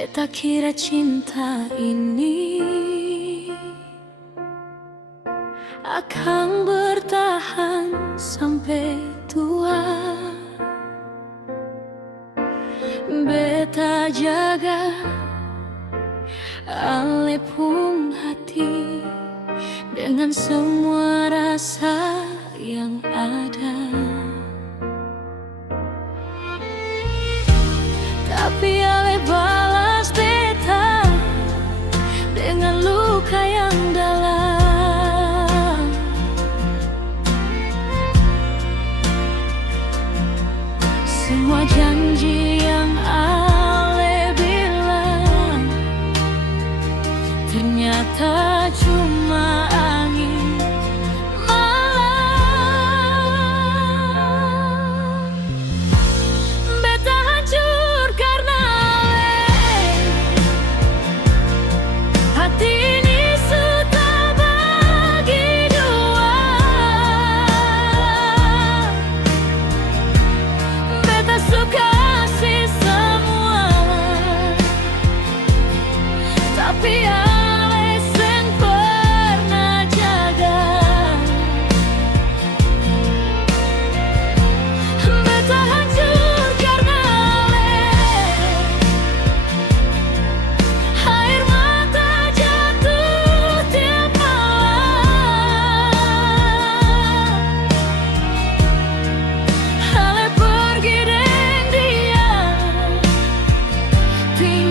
Beta kira cinta ini akan bertahan sampai tua. Beta jaga alepung hati dengan semua rasa yang ada. Tapi ale balas beta dengan luka yang dalam. Semua janji yang ale bilang ternyata cuma angin malam. Beta hancur karena ale, hati ini sudah bagi dua. Beta suka sih semua, tapi ale sen pernah jaga. Beta hancur karena ale, air mata jatuh tiap malam. Ale pergi dan dia tinggalkan